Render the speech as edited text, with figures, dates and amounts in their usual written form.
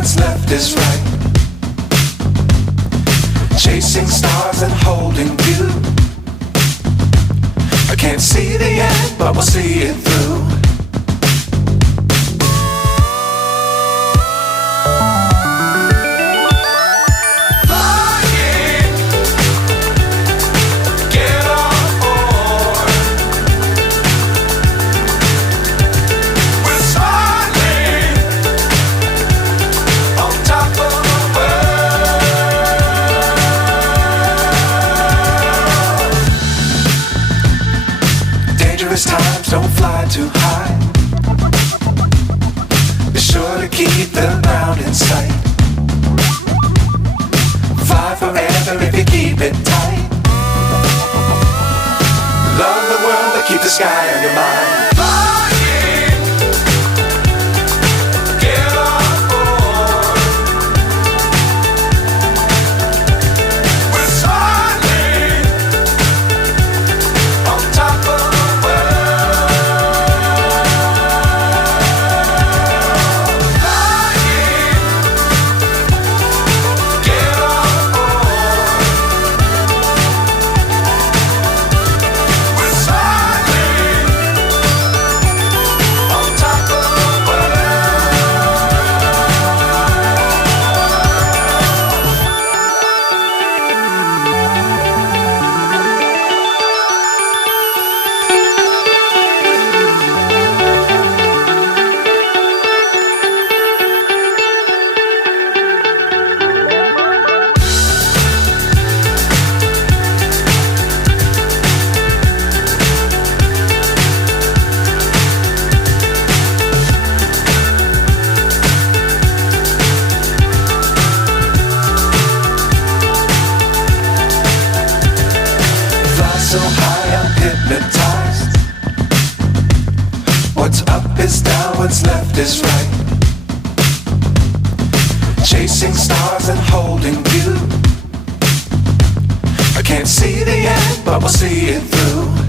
what's left is right. Chasing stars and holding you. I can't see the end, but we'll see it through. Times don't fly too high. Be sure to keep the ground in sight. Fly forever if you keep it tight. Love the world but keep the sky on your mind. So high I'm hypnotized. What's up is down, what's left is right. Chasing stars and holding you. I can't see the end, but we'll see it through.